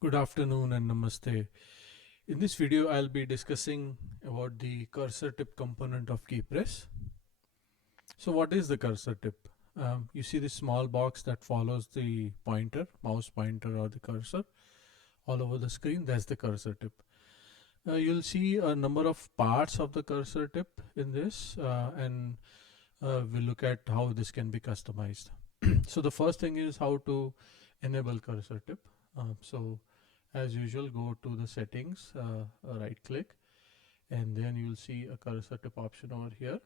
Good afternoon and namaste. In this video, I'll be discussing about the cursor tip component of QiPress. So what is the cursor tip? You see this small box that follows the pointer, mouse pointer or the cursor all over the screen. That's the cursor tip. You'll see a number of parts of the cursor tip in this and we'll look at how this can be customized. So the first thing is how to enable cursor tip. So as usual, go to the settings, right click, and then you'll see a cursor tip option over here.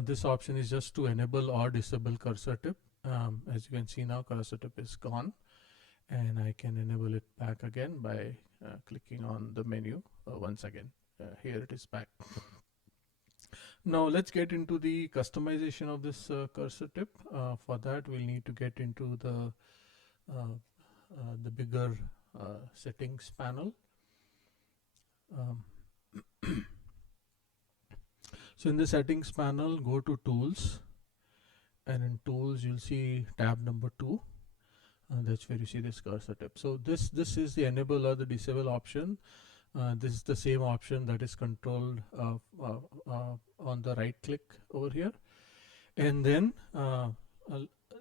This option is just to enable or disable cursor tip. As you can see now, cursor tip is gone, and I can enable it back again by clicking on the menu once again. Here it is back. Now let's get into the customization of this cursor tip. For that, we'll need to get into the bigger settings panel. So in the settings panel, go to tools, and in tools you'll see tab number 2. That's where you see this cursor tip. So this is the enable or the disable option. This is the same option that is controlled on the right click over here, and then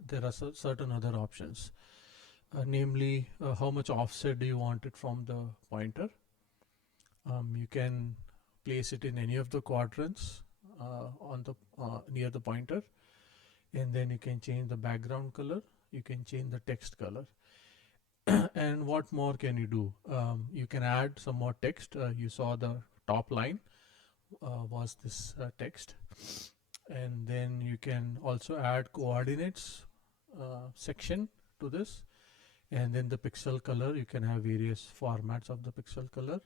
there are certain other options, namely how much offset do you want it from the pointer. You can place it in any of the quadrants on the near the pointer, and then you can change the background color, you can change the text color. And what more can you do? You can add some more text. You saw the top line was this text, and then you can also add coordinates section to this, and then the pixel color, you can have various formats of the pixel color.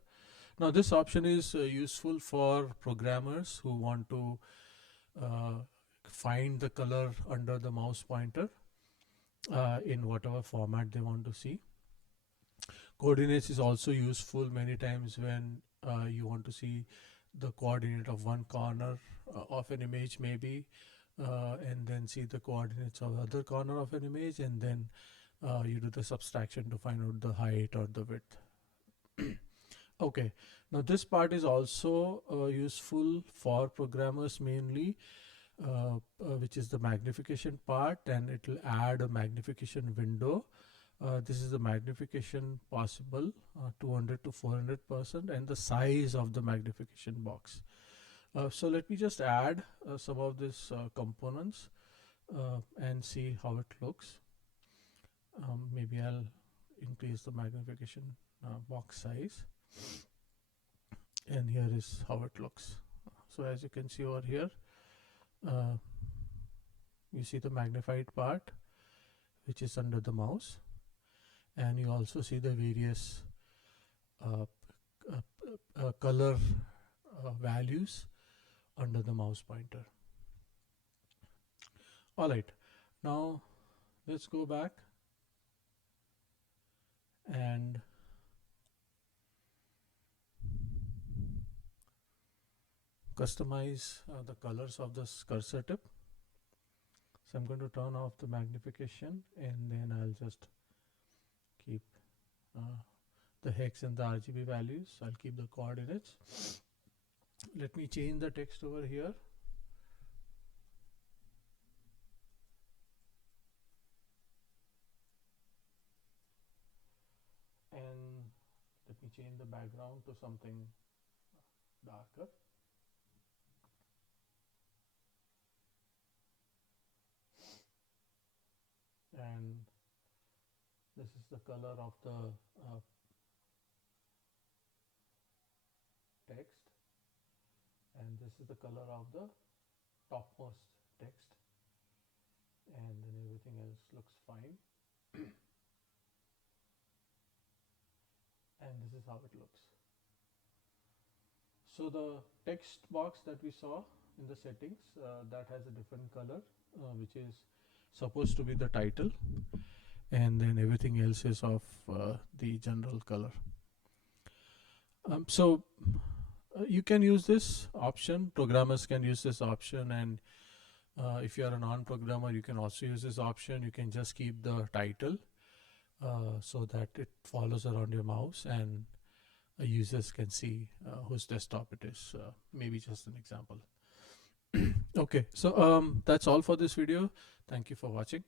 Now this option is useful for programmers who want to find the color under the mouse pointer in whatever format they want to see. Coordinates is also useful many times when you want to see the coordinate of one corner of an image maybe, and then see the coordinates of other corner of an image, and then you do the subtraction to find out the height or the width. Okay, now this part is also useful for programmers mainly, which is the magnification part, and it will add a magnification window. This is the magnification possible, 200 to 400%, and the size of the magnification box. So let me just add some of these components and see how it looks. Maybe I'll increase the magnification box size, and here is how it looks. So as you can see over here, you see the magnified part which is under the mouse, and you also see the various color values under the mouse pointer. Alright, now let's go back and customize the colors of this cursor tip. So I'm going to turn off the magnification, and then I'll just keep the hex and the RGB values. I'll keep the coordinates. Let me change the text over here. And let me change the background to something darker. And this is the color of the text, and this is the color of the topmost text, and then everything else looks fine. And this is how it looks. So the text box that we saw in the settings, that has a different color, which is supposed to be the title, and then everything else is of the general color. So you can use this option, programmers can use this option, and if you are a non-programmer, you can also use this option. You can just keep the title so that it follows around your mouse and users can see whose desktop it is. Maybe just an example. Okay, so that's all for this video. Thank you for watching.